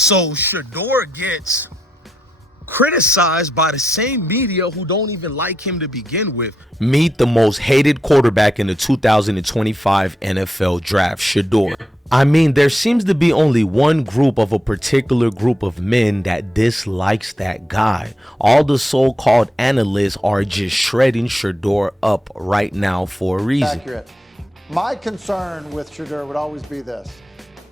So Shedeur gets criticized by the same media who don't even like him to begin with. Meet the most hated quarterback in the 2025 NFL draft, Shedeur. I mean, there seems to be only one group of a particular group of men that dislikes that guy. All the so-called analysts are just shredding Shedeur up right now for a reason. Accurate. My concern with Shedeur would always be this.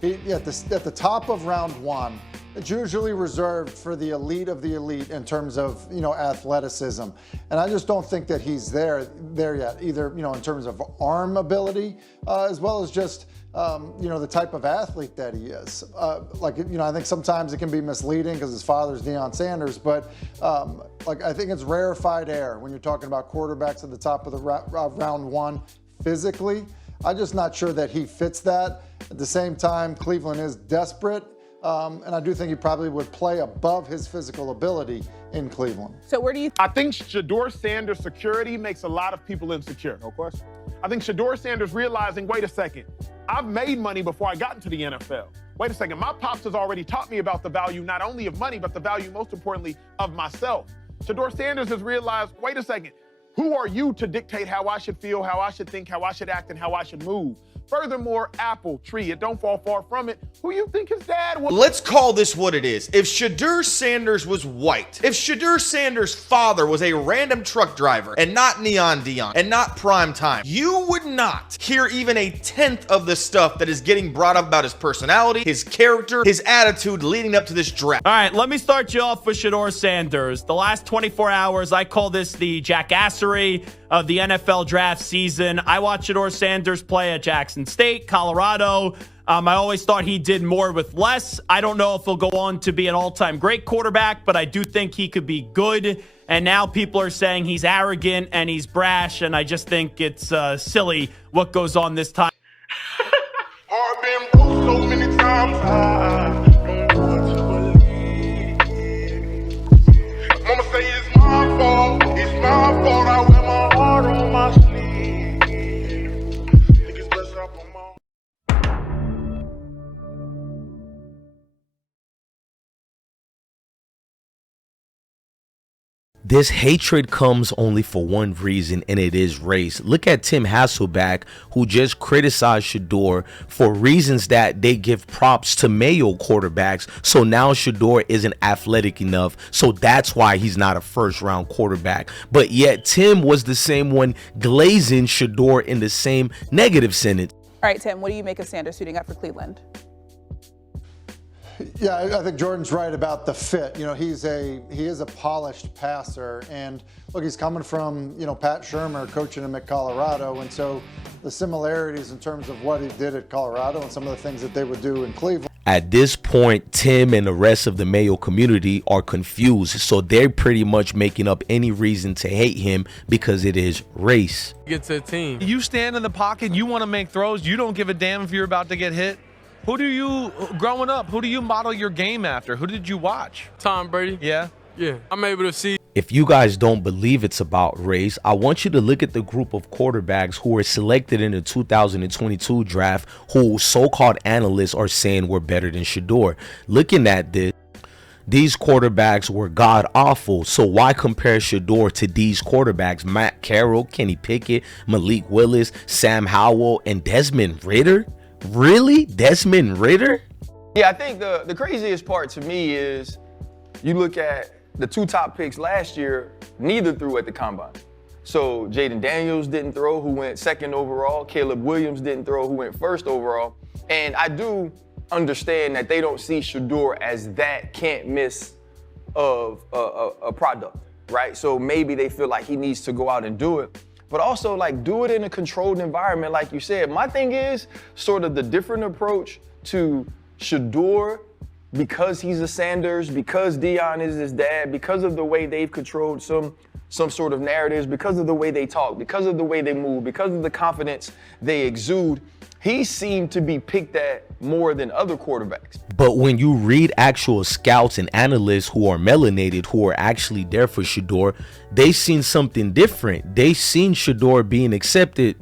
At the top of round one, it's usually reserved for the elite of the elite in terms of, athleticism. And I just don't think that he's there yet, either, in terms of arm ability, as well as just, the type of athlete that he is. I think sometimes it can be misleading because his father's Deion Sanders, but I think it's rarefied air when you're talking about quarterbacks at the top of the round one physically. I'm just not sure that he fits that. At the same time, Cleveland is desperate. And I do think he probably would play above his physical ability in Cleveland. So where do you... I think Shedeur Sanders' security makes a lot of people insecure. No question. I think Shedeur Sanders realizing, wait a second, I've made money before I got into the NFL. Wait a second, my pops has already taught me about the value not only of money, but the value, most importantly, of myself. Shedeur Sanders has realized, wait a second, who are you to dictate how I should feel, how I should think, how I should act, and how I should move? Furthermore, apple tree, it don't fall far from it. Who you think his dad was? Let's call this what it is. If Shedeur Sanders was white, if Shedeur Sanders' father was a random truck driver and not Neon Deion and not prime time, you would not hear even a tenth of the stuff that is getting brought up about his personality, his character, his attitude leading up to this draft. All right, let me start you off with Shedeur Sanders. The last 24 hours, I call this the jackassery of the NFL draft season. I watched Shedeur Sanders play at Jackson State, Colorado. I always thought he did more with less. I don't know if he'll go on to be an all-time great quarterback, but I do think he could be good. And now people are saying he's arrogant and he's brash, and I just think it's silly what goes on this time. I've been broke so many times, I don't know what to believe. Mama say it's my fault, I wear my heart on my sleeve. This hatred comes only for one reason, and it is race. Look at Tim Hasselbeck, who just criticized Shedeur for reasons that they give props to Mayo quarterbacks. So now Shedeur isn't athletic enough, so that's why he's not a first-round quarterback. But yet Tim was the same one glazing Shedeur in the same negative sentence. All right, Tim, what do you make of Sanders suiting up for Cleveland? Yeah, I think Jordan's right about the fit. He is a polished passer, and look, he's coming from, Pat Shurmur coaching him at Colorado, and so the similarities in terms of what he did at Colorado and some of the things that they would do in Cleveland. At this point, Tim and the rest of the Mayo community are confused, so they're pretty much making up any reason to hate him because it is race. Get to the team. You stand in the pocket, you want to make throws, you don't give a damn if you're about to get hit. Growing up, who do you model your game after? Who did you watch? Tom Brady. Yeah? Yeah. I'm able to see. If you guys don't believe it's about race, I want you to look at the group of quarterbacks who were selected in the 2022 draft who so-called analysts are saying were better than Shedeur. Looking at this, these quarterbacks were god-awful, so why compare Shedeur to these quarterbacks? Matt Carroll, Kenny Pickett, Malik Willis, Sam Howell, and Desmond Ridder? Really? Desmond Ridder? Yeah, I think the craziest part to me is you look at the two top picks last year, neither threw at the combine. So Jaden Daniels didn't throw, who went second overall. Caleb Williams didn't throw, who went first overall. And I do understand that they don't see Shedeur as that can't miss of a product, right? So maybe they feel like he needs to go out and do it. But also, do it in a controlled environment, like you said. My thing is sort of the different approach to Shedeur, because he's a Sanders, because Deion is his dad, because of the way they've controlled some sort of narratives, because of the way they talk, because of the way they move, because of the confidence they exude. he seemed to be picked at more than other quarterbacks. But when you read actual scouts and analysts who are melanated, who are actually there for Shedeur, they seen something different. They seen Shedeur being accepted.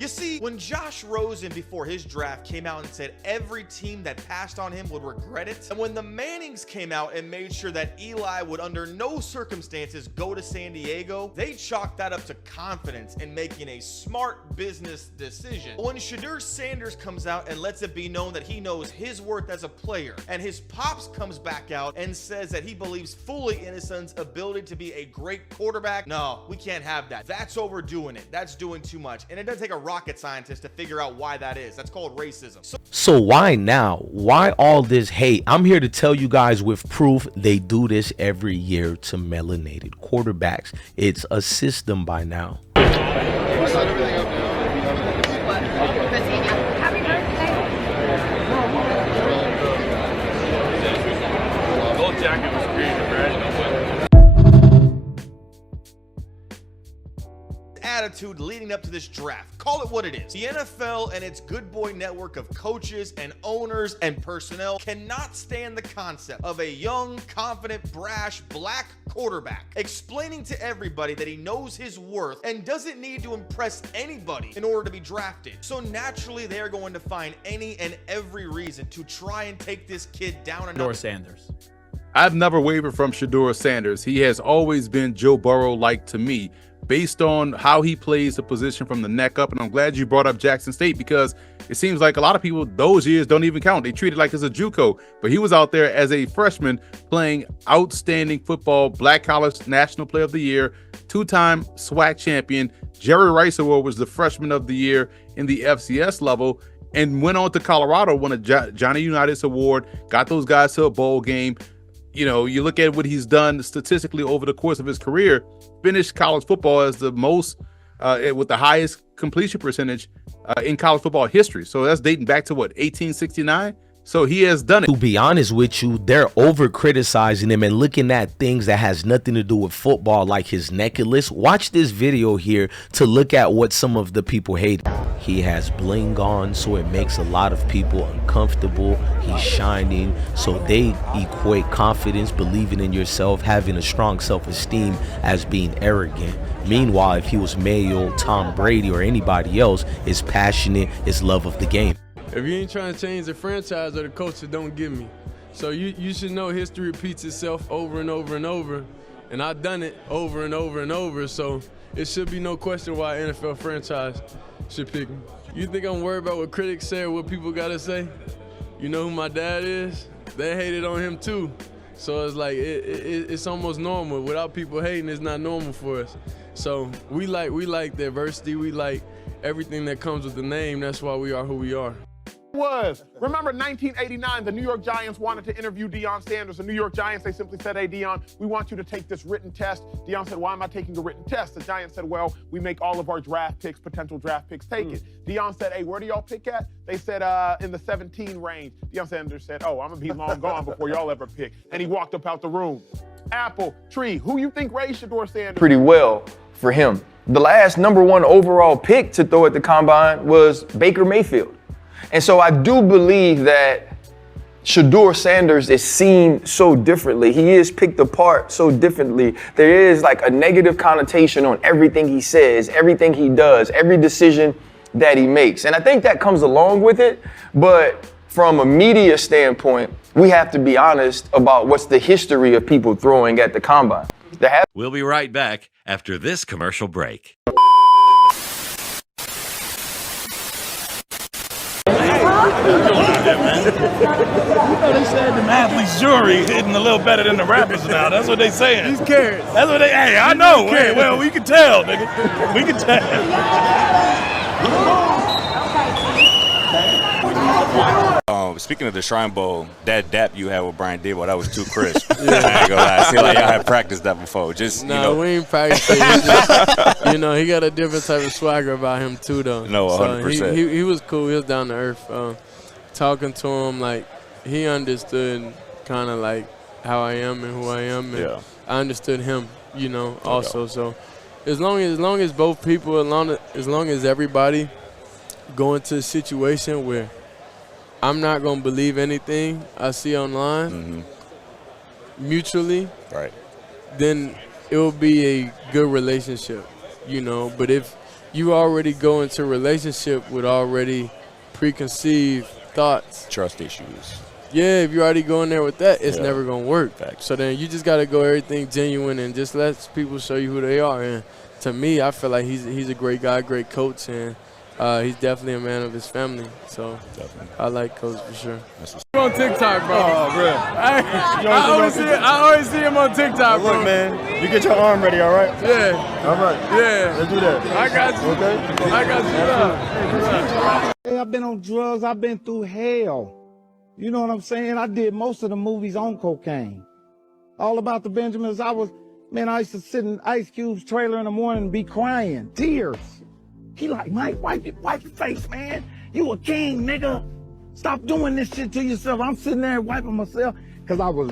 You see, when Josh Rosen before his draft came out and said every team that passed on him would regret it, and when the Mannings came out and made sure that Eli would under no circumstances go to San Diego, they chalked that up to confidence in making a smart business decision. When Shedeur Sanders comes out and lets it be known that he knows his worth as a player, and his pops comes back out and says that he believes fully in his son's ability to be a great quarterback, no, we can't have that. That's overdoing it. That's doing too much. And it doesn't take a rocket scientist to figure out why that is. That's called racism. So why now? Why all this hate? I'm here to tell you guys with proof. They do this every year to melanated quarterbacks. It's a system by now. Jacket was creative, right? Attitude leading up to this draft. Call it what it is. The NFL and its good boy network of coaches and owners and personnel cannot stand the concept of a young, confident, brash, black quarterback explaining to everybody that he knows his worth and doesn't need to impress anybody in order to be drafted. So naturally, they're going to find any and every reason to try and take this kid down another. Shedeur Sanders. I've never wavered from Shedeur Sanders. He has always been Joe Burrow-like to me, based on how he plays the position from the neck up. And I'm glad you brought up Jackson State, because it seems like a lot of people, those years don't even count. They treat it like it's a JUCO, but he was out there as a freshman playing outstanding football, Black College National Player of the Year, two-time SWAC champion. Jerry Rice Award was the freshman of the year in the FCS level, and went on to Colorado, won a Johnny Unitas Award, got those guys to a bowl game. You know, you look at what he's done statistically over the course of his career, finished college football as the most, with the highest completion percentage in college football history. So that's dating back to what, 1869? So he has done it. To be honest with you, they're over criticizing him and looking at things that has nothing to do with football, like his necklace. Watch this video here to look at what some of the people hate. He has bling on, so it makes a lot of people uncomfortable. He's shining, so they equate confidence, believing in yourself, having a strong self-esteem as being arrogant. Meanwhile, if he was Mayo, Tom Brady, or anybody else, it's passionate, it's love of the game. If you ain't trying to change the franchise or the culture, don't give me. So you should know history repeats itself over and over and over, and I've done it over and over and over, so it should be no question why an NFL franchise should pick me. You think I'm worried about what critics say or what people gotta say? You know who my dad is? They hated on him too. So it's like, it's almost normal. Without people hating, it's not normal for us. So we like diversity, we like everything that comes with the name. That's why we are who we are. Remember 1989, the New York Giants wanted to interview Deion Sanders. The New York Giants, they simply said, hey, Deion, we want you to take this written test. Deion said, why am I taking a written test? The Giants said, well, we make all of our draft picks, potential draft picks, take it. Deion said, hey, where do y'all pick at? They said, in the 17 range. Deion Sanders said, oh, I'm gonna be long gone before y'all ever pick. And he walked up out the room. Apple, Tree, who you think raised Shedeur Sanders? Pretty well for him. The last #1 overall pick to throw at the combine was Baker Mayfield. And so I do believe that Shedeur Sanders is seen so differently. He is picked apart so differently. There is like a negative connotation on everything he says, everything he does, every decision that he makes. And I think that comes along with it. But from a media standpoint, we have to be honest about what's the history of people throwing at the combine. We'll be right back after this commercial break. They said the athlete's jury hitting a little better than the rappers now. That's what they saying. He's carrots. That's what they. Hey, I know. Hey, well, we can tell, nigga. We can tell. Speaking of the Shrine Bowl, that dap you had with Brian Debo, that was too crisp. I ain't gonna lie. I feel like y'all had practiced that before. Just we ain't practiced it. He got a different type of swagger about him too, though. No, 100%. So he was cool. He was down to earth. Talking to him, like he understood kind of like how I am and who I am, and I understood him, also. So as long as both people, as long as everybody go into a situation where I'm not going to believe anything I see online mutually, right? Then it will be a good relationship, you know. But if you already go into a relationship with already preconceived thoughts, trust issues. Yeah, if you already go in there with that, it's Yeah. never going to work. So then you just got to go everything genuine and just let people show you who they are. And to me, I feel like he's a great guy, great coach, and he's definitely a man of his family. So I like Coach for sure. I'm on TikTok, bro. Oh, bro. I always see him on TikTok, bro. Look, man, you get your arm ready, all right? Yeah. All right. Yeah. Let's do that. I got you. Okay? I got you. Hey, I've been on drugs. I've been through hell. You know what I'm saying? I did most of the movies on cocaine. All About the Benjamins. I used to sit in Ice Cube's trailer in the morning and be crying, tears. He like, Mike, wipe your face, man. You a king, nigga. Stop doing this shit to yourself. I'm sitting there wiping myself because I was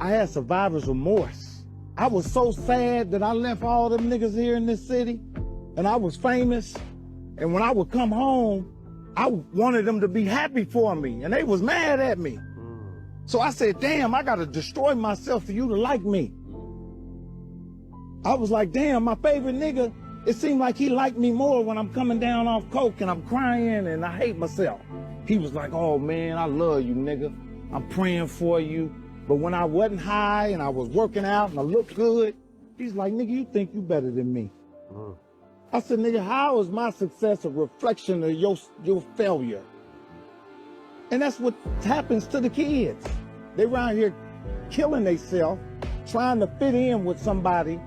I had survivor's remorse. I was so sad that I left all them niggas here in this city and I was famous. And when I would come home, I wanted them to be happy for me and they was mad at me. So I said, damn, I gotta destroy myself for you to like me. I was like, damn, my favorite nigga, it seemed like he liked me more when I'm coming down off coke and I'm crying and I hate myself. He was like, oh man, I love you, nigga. I'm praying for you. But when I wasn't high and I was working out and I looked good, he's like, nigga, you think you better than me. I said, nigga, how is my success a reflection of your failure? And that's what happens to the kids. They around here killing themselves, trying to fit in with somebody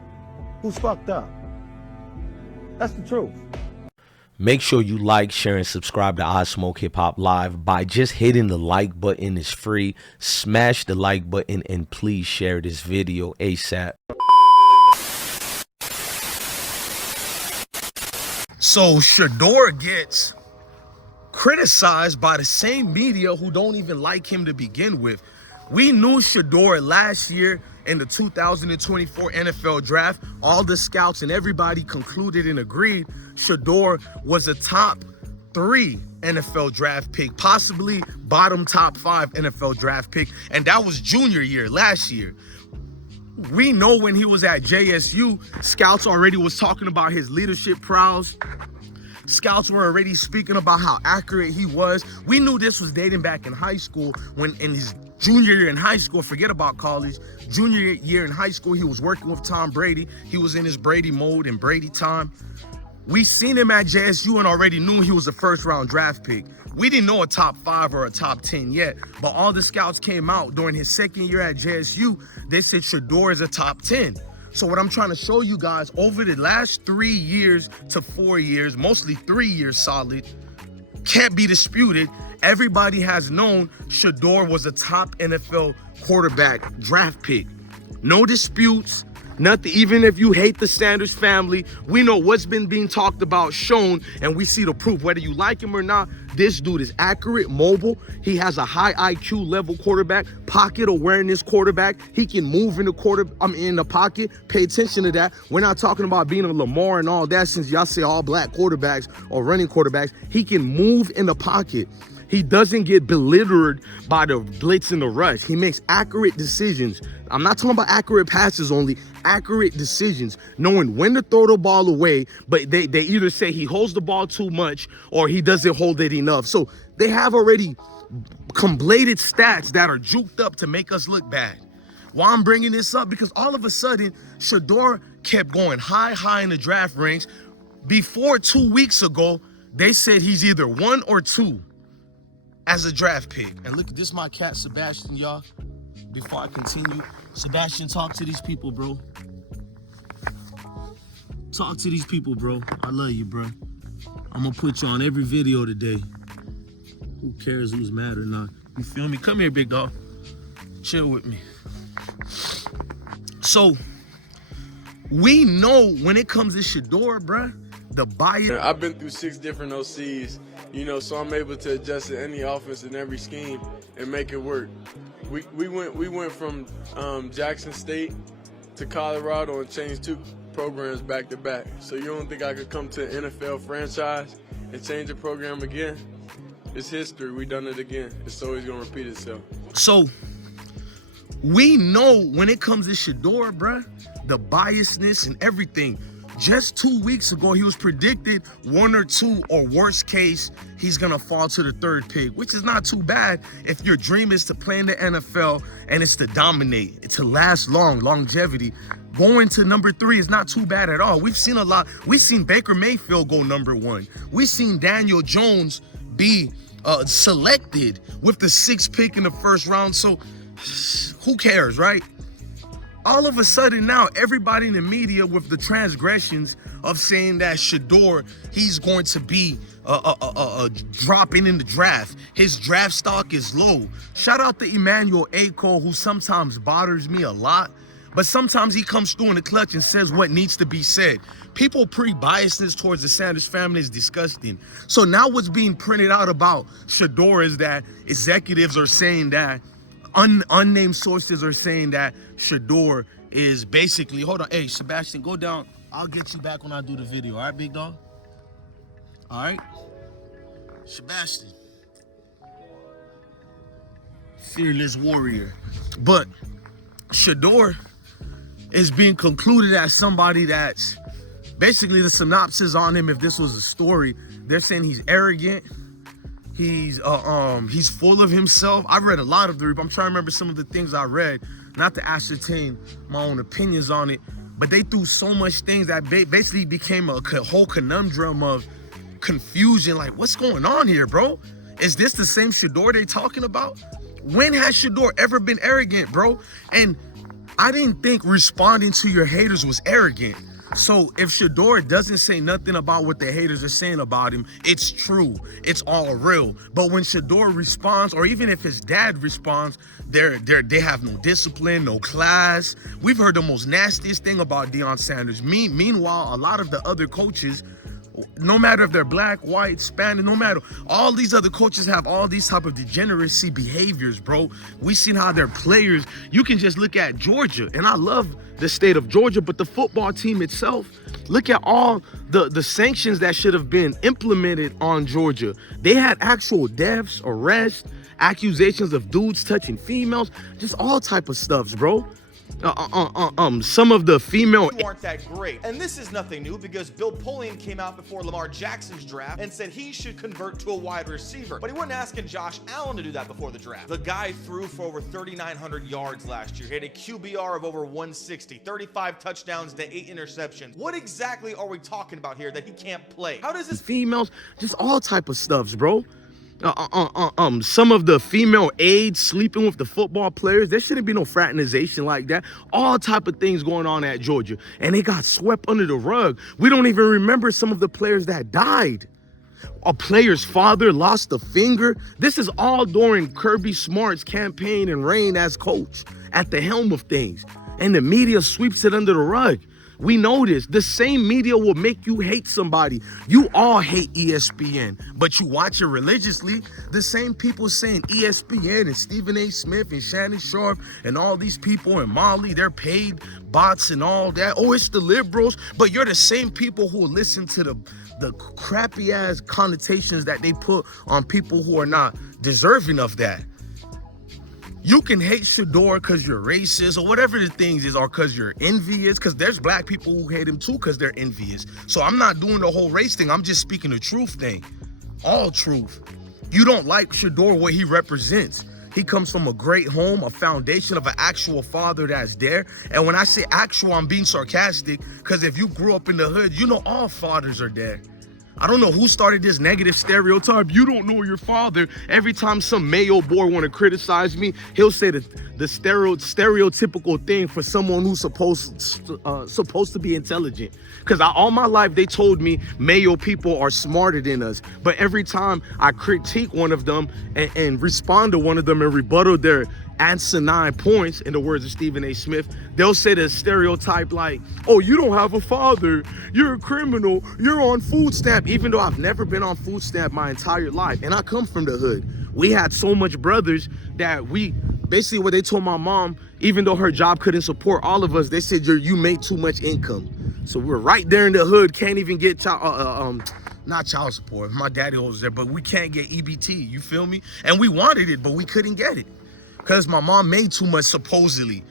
who's fucked up. That's the truth. Make sure you like, share, and subscribe to I Smoke Hip Hop Live by just hitting the like button. It's free. Smash the like button and please share this video ASAP. So Shedeur gets criticized by the same media who don't even like him to begin with. We knew Shedeur last year in the 2024 NFL draft. All the scouts and everybody concluded and agreed Shedeur was a top 3 NFL draft pick, possibly bottom top 5 NFL draft pick. And that was junior year last year. We know when he was at JSU, scouts already was talking about his leadership prowess. Scouts were already speaking about how accurate he was. We knew this was dating back in high school when in his junior year in high school, forget about college, junior year in high school, he was working with Tom Brady. He was in his Brady mode and Brady time. We seen him at JSU and already knew he was a first round draft pick. We didn't know a top 5 or a top 10 yet, but all the scouts came out during his second year at JSU. They said Shedeur is a top 10. So what I'm trying to show you guys, over the last 3 years to 4 years, mostly 3 years solid, can't be disputed. Everybody has known Shedeur was a top NFL quarterback draft pick. No disputes. Nothing. Even if you hate the Sanders family, we know what's been being talked about, shown, and we see the proof. Whether you like him or not, this dude is accurate, mobile. He has a high IQ level quarterback, pocket awareness quarterback. He can move in the pocket. Pay attention to that. We're not talking about being a Lamar and all that, since y'all say all black quarterbacks or running quarterbacks. He can move in the pocket. He doesn't get belittled by the blitz and the rush. He makes accurate decisions. I'm not talking about accurate passes only, accurate decisions, knowing when to throw the ball away, but they either say he holds the ball too much or he doesn't hold it enough. So they have already completed stats that are juked up to make us look bad. Why I'm bringing this up? Because all of a sudden, Shedeur kept going high in the draft ranks. Before 2 weeks ago, they said he's either 1 or 2 as a draft pick. And look, this is my cat, Sebastian, y'all. Before I continue, Sebastian, talk to these people, bro. Talk to these people, bro. I love you, bro. I'm gonna put you on every video today. Who cares who's mad or not? You feel me? Come here, big dog. Chill with me. So, we know when it comes to Shedeur, bruh, the bias. I've been through 6 different OCs, you know, so I'm able to adjust to any offense and every scheme and make it work. We went from Jackson State to Colorado and changed programs back to back. So you don't think I could come to an NFL franchise and change the program again? It's history. We done it again. It's always gonna repeat itself. So we know when it comes to Shedeur, bruh, the biasness and everything. Just 2 weeks ago, he was predicted 1 or 2, or worst case, he's gonna fall to the 3rd pick, which is not too bad if your dream is to play in the NFL and it's to dominate, to last long, longevity. Going to number 3 is not too bad at all. We've seen a lot. We've seen Baker Mayfield go number 1. We've seen Daniel Jones be selected with the 6th pick in the 1st round. So who cares, right? All of a sudden now, everybody in the media with the transgressions of saying that Shedeur, he's going to be dropping in the draft. His draft stock is low. Shout out to Emmanuel Aiko, who sometimes bothers me a lot, but sometimes he comes through in the clutch and says what needs to be said. People pre-biasness towards the Sanders family is disgusting. So now what's being printed out about Shedeur is that executives are saying that unnamed sources are saying that Shedeur is basically, hold on, hey, Sebastian, go down. I'll get you back when I do the video, all right, big dog? All right? Sebastian. Fearless warrior. But Shedeur is being concluded as somebody that's, basically the synopsis on him, if this was a story, they're saying he's arrogant, he's full of himself. I've read a lot of the report. I'm trying to remember some of the things I read, not to ascertain my own opinions on it, but they threw so much things that basically became a whole conundrum of confusion. Like, what's going on here, bro? Is this the same Shedeur they talking about? When has Shedeur ever been arrogant, bro? And I didn't think responding to your haters was arrogant. So if Shedeur doesn't say nothing about what the haters are saying about him, it's true. It's all real. But when Shedeur responds, or even if his dad responds, they have no discipline, no class. We've heard the most nastiest thing about Deion Sanders. Meanwhile, a lot of the other coaches, no matter if they're black, white, Spanish, no matter, all these other coaches have all these type of degeneracy behaviors, bro. We seen how their players, you can just look at Georgia, and I love the state of Georgia, but the football team itself, look at all the sanctions that should have been implemented on Georgia. They had actual deaths, arrests, accusations of dudes touching females, just all type of stuffs, bro. Some of the female aren't that great. And this is nothing new because Bill Polian came out before Lamar Jackson's draft and said he should convert to a wide receiver. But he wasn't asking Josh Allen to do that before the draft. The guy threw for over 3,900 yards last year. He had a QBR of over 160, 35 touchdowns to 8 interceptions. What exactly are we talking about here that he can't play? How does this females, just all type of stuffs, bro. Some of the female aides sleeping with the football players. There shouldn't be no fraternization like that. All type of things going on at Georgia, and they got swept under the rug. We don't even remember some of the players that died. A player's father lost a finger. This is all during Kirby Smart's campaign and reign as coach at the helm of things, and the media sweeps it under the rug. We know this. The same media will make you hate somebody. You all hate ESPN, but you watch it religiously. The same people saying ESPN and Stephen A. Smith and Shannon Sharp and all these people and Molly, they're paid bots and all that. Oh, it's the liberals. But you're the same people who listen to the crappy ass connotations that they put on people who are not deserving of that. You can hate Shedeur because you're racist or whatever the things is, or because you're envious, because there's black people who hate him too because they're envious. So I'm not doing the whole race thing. I'm just speaking the truth thing. All truth. You don't like Shedeur, what he represents. He comes from a great home, a foundation of an actual father that's there. And when I say actual, I'm being sarcastic because if you grew up in the hood, you know all fathers are there. I don't know who started this negative stereotype. You don't know your father. Every time some Mayo boy want to criticize me, he'll say the stereotypical thing for someone who's supposed to be intelligent. Because all my life they told me Mayo people are smarter than us. But every time I critique one of them and respond to one of them and rebuttal their asinine points, in the words of Stephen A. Smith, they'll say the stereotype like, oh, you don't have a father, you're a criminal, you're on food stamp, even though I've never been on food stamp my entire life. And I come from the hood. We had so much brothers that we, basically what they told my mom, even though her job couldn't support all of us, they said, you make too much income. So we're right there in the hood, can't even get not child support. My daddy was there, but we can't get EBT. You feel me? And we wanted it, but we couldn't get it because my mom made too much, supposedly.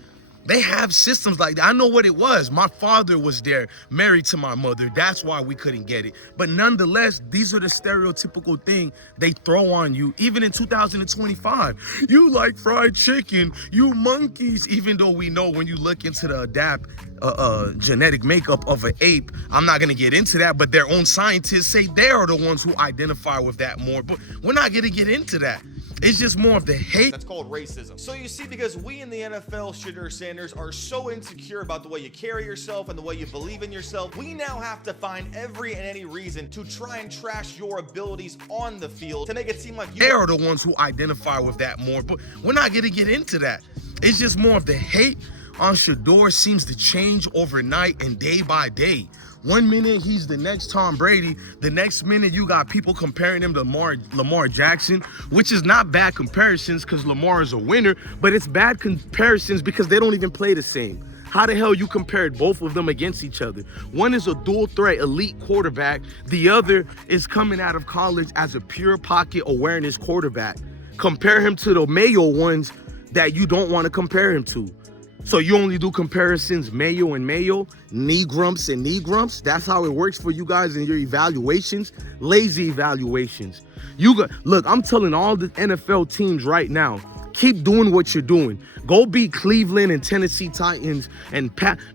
They have systems like that. I know what it was. My father was there, married to my mother. That's why we couldn't get it. But nonetheless, these are the stereotypical thing they throw on you. Even in 2025, you like fried chicken, you monkeys. Even though we know when you look into the genetic makeup of an ape, I'm not gonna get into that, but their own scientists say they are the ones who identify with that more. But we're not gonna get into that. It's just more of the hate. That's called racism. So you see, because we in the NFL, Shedeur Sanders, are so insecure about the way you carry yourself and the way you believe in yourself, we now have to find every and any reason to try and trash your abilities on the field to make it seem like you they are the ones who identify with that more. But we're not gonna get into that. It's just more of the hate on Shedeur seems to change overnight and day by day. 1 minute he's the next Tom Brady, the next minute you got people comparing him to Lamar Jackson, which is not bad comparisons because Lamar is a winner, but it's bad comparisons because they don't even play the same. How the hell you compared both of them against each other? One is a dual threat elite quarterback, the other is coming out of college as a pure pocket awareness quarterback. Compare him to the Mayo ones that you don't want to compare him to. So you only do comparisons Mayo and Mayo, knee grumps and knee grumps. That's how it works for you guys in your evaluations, lazy evaluations. Look, I'm telling all the NFL teams right now, keep doing what you're doing. Go beat Cleveland and Tennessee Titans and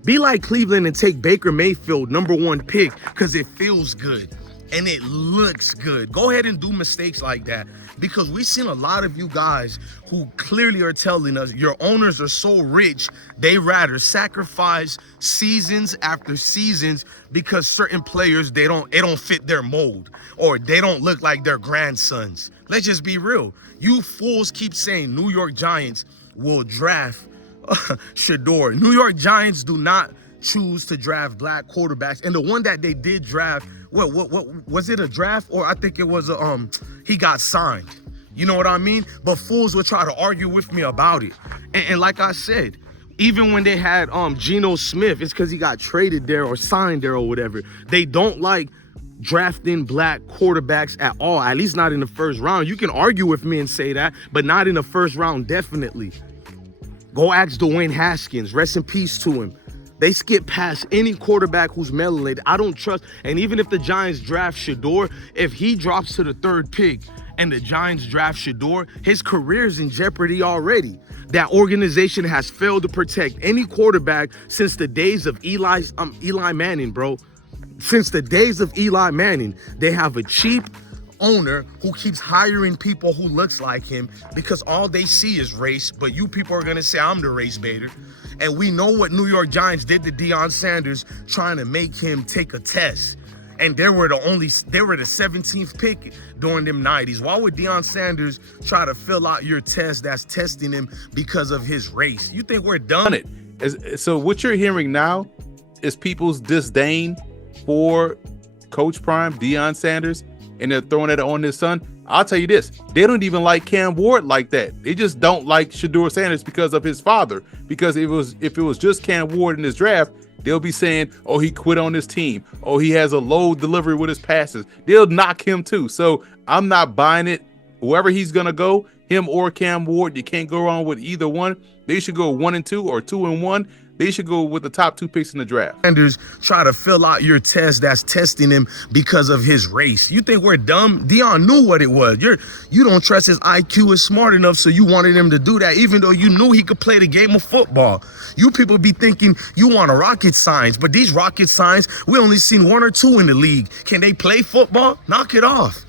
be like Cleveland and take Baker Mayfield, #1 pick, because it feels good and it looks good. Go ahead and do mistakes like that, because we've seen a lot of you guys who clearly are telling us your owners are so rich, they rather sacrifice seasons after seasons because certain players, it don't fit their mold or they don't look like their grandsons. Let's just be real. You fools keep saying New York Giants will draft Shedeur. New York Giants do not choose to draft black quarterbacks. And the one that they did draft, what was it, a draft? Or I think it was he got signed. You know what I mean? But fools will try to argue with me about it. And like I said, even when they had Geno Smith, it's because he got traded there or signed there or whatever. They don't like drafting black quarterbacks at all, at least not in the first round. You can argue with me and say that, but not in the first round, definitely. Go ask Dwayne Haskins, rest in peace to him. They skip past any quarterback who's melanated. I don't trust, and even if the Giants draft Shedeur, if he drops to the 3rd pick and the Giants draft Shedeur, his career's in jeopardy already. That organization has failed to protect any quarterback since the days of Eli Manning, bro. Since the days of Eli Manning, they have a cheap owner who keeps hiring people who looks like him because all they see is race, but you people are gonna say I'm the race baiter. And we know what New York Giants did to Deion Sanders, trying to make him take a test. And they were the 17th pick during them 90s. Why would Deion Sanders try to fill out your test that's testing him because of his race? You think we're done? So what you're hearing now is people's disdain for Coach Prime, Deion Sanders, and they're throwing it on his son. I'll tell you this, they don't even like Cam Ward like that. They just don't like Shedeur Sanders because of his father. Because if it was just Cam Ward in this draft, they'll be saying, oh, he quit on his team. Oh, he has a low delivery with his passes. They'll knock him too. So I'm not buying it. Whoever he's going to go, him or Cam Ward, you can't go wrong with either one. They should go 1 and 2 or 2 and 1. They should go with the top 2 picks in the draft. Sanders try to fill out your test that's testing him because of his race. You think we're dumb? Deion knew what it was. You don't trust his IQ is smart enough, so you wanted him to do that, even though you knew he could play the game of football. You people be thinking you want a rocket science, but these rocket science, we only seen 1 or 2 in the league. Can they play football? Knock it off.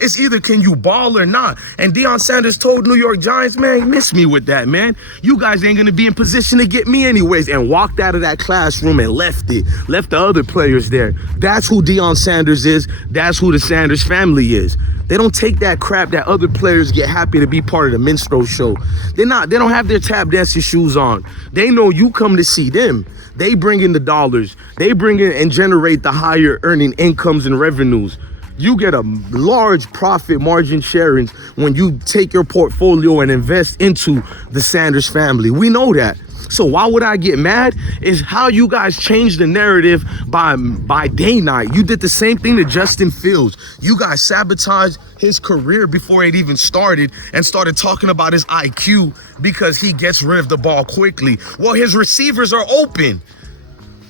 It's either can you ball or not. And Deion Sanders told New York Giants, man, miss me with that, man. You guys ain't going to be in position to get me anyways. And walked out of that classroom and left the other players there. That's who Deion Sanders is. That's who the Sanders family is. They don't take that crap that other players get happy to be part of the minstrel show. They don't have their tap dancing shoes on. They know you come to see them. They bring in the dollars. They bring in and generate the higher earning incomes and revenues. You get a large profit margin sharings when you take your portfolio and invest into the Sanders family. We know that. So why would I get mad? Is how you guys changed the narrative by day night. You did the same thing to Justin Fields. You guys sabotaged his career before it even started and started talking about his IQ because he gets rid of the ball quickly. Well, his receivers are open.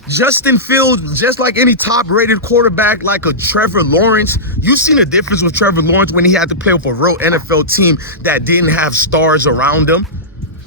Justin Fields, just like any top-rated quarterback like a Trevor Lawrence, you've seen a difference with Trevor Lawrence when he had to play with a real NFL team that didn't have stars around him.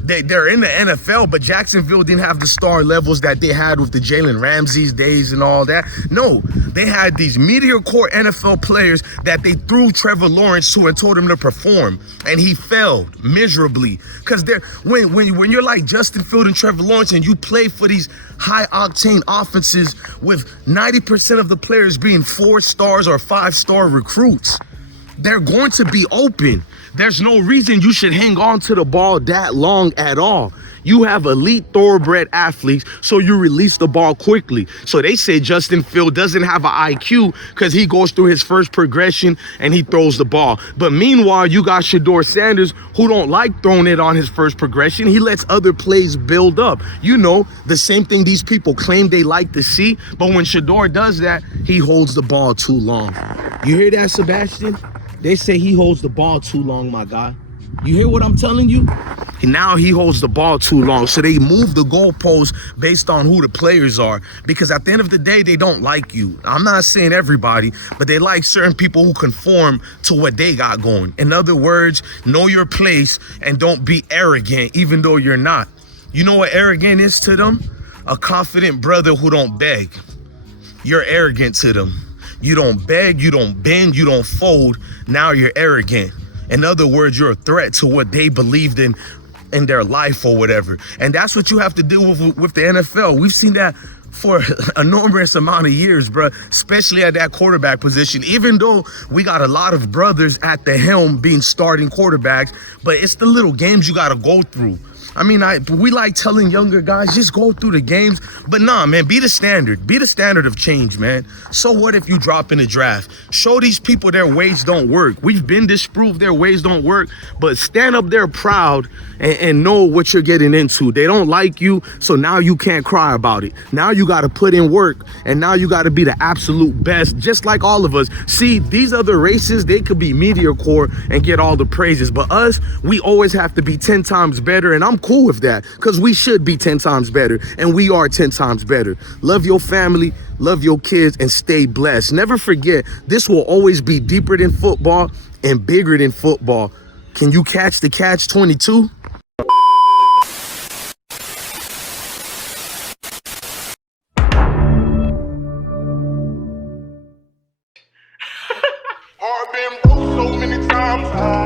They're in the NFL, but Jacksonville didn't have the star levels that they had with the Jalen Ramsey's days and all that. No, they had these mediocre NFL players that they threw Trevor Lawrence to and told him to perform, and he failed miserably. Because when you're like Justin Fields and Trevor Lawrence and you play for these high-octane offenses with 90% of the players being 4-stars or 5-star recruits, they're going to be open. There's no reason you should hang on to the ball that long at all. You have elite thoroughbred athletes, so you release the ball quickly. So they say Justin Fields doesn't have an IQ because he goes through his first progression and he throws the ball. But meanwhile, you got Shedeur Sanders, who don't like throwing it on his first progression. He lets other plays build up. You know, the same thing these people claim they like to see. But when Shedeur does that, he holds the ball too long. You hear that, Sebastian? They say he holds the ball too long, my guy. You hear what I'm telling you? Now he holds the ball too long. So they move the goalposts based on who the players are. Because at the end of the day, they don't like you. I'm not saying everybody, but they like certain people who conform to what they got going. In other words, know your place and don't be arrogant, even though you're not. You know what arrogant is to them? A confident brother who don't beg. You're arrogant to them. You don't beg, you don't bend, you don't fold. Now you're arrogant. In other words, you're a threat to what they believed in their life or whatever. And that's what you have to deal with the NFL. We've seen that for an enormous amount of years, bro, especially at that quarterback position, even though we got a lot of brothers at the helm being starting quarterbacks, but it's the little games you got to go through. I mean, we like telling younger guys, just go through the games. But nah, man, be the standard. Be the standard of change, man. So what if you drop in the draft? Show these people their ways don't work. We've been disproved their ways don't work, but stand up there proud and know what you're getting into. They don't like you, so now you can't cry about it. Now you got to put in work, and now you got to be the absolute best, just like all of us. See, these other races, they could be mediocre and get all the praises, but us, we always have to be 10 times better, and I'm cool with that because we should be 10 times better, and we are 10 times better. Love your family, love your kids, and stay blessed. Never forget, this will always be deeper than football and bigger than football. Can you catch the catch-22? I've been broke so many times.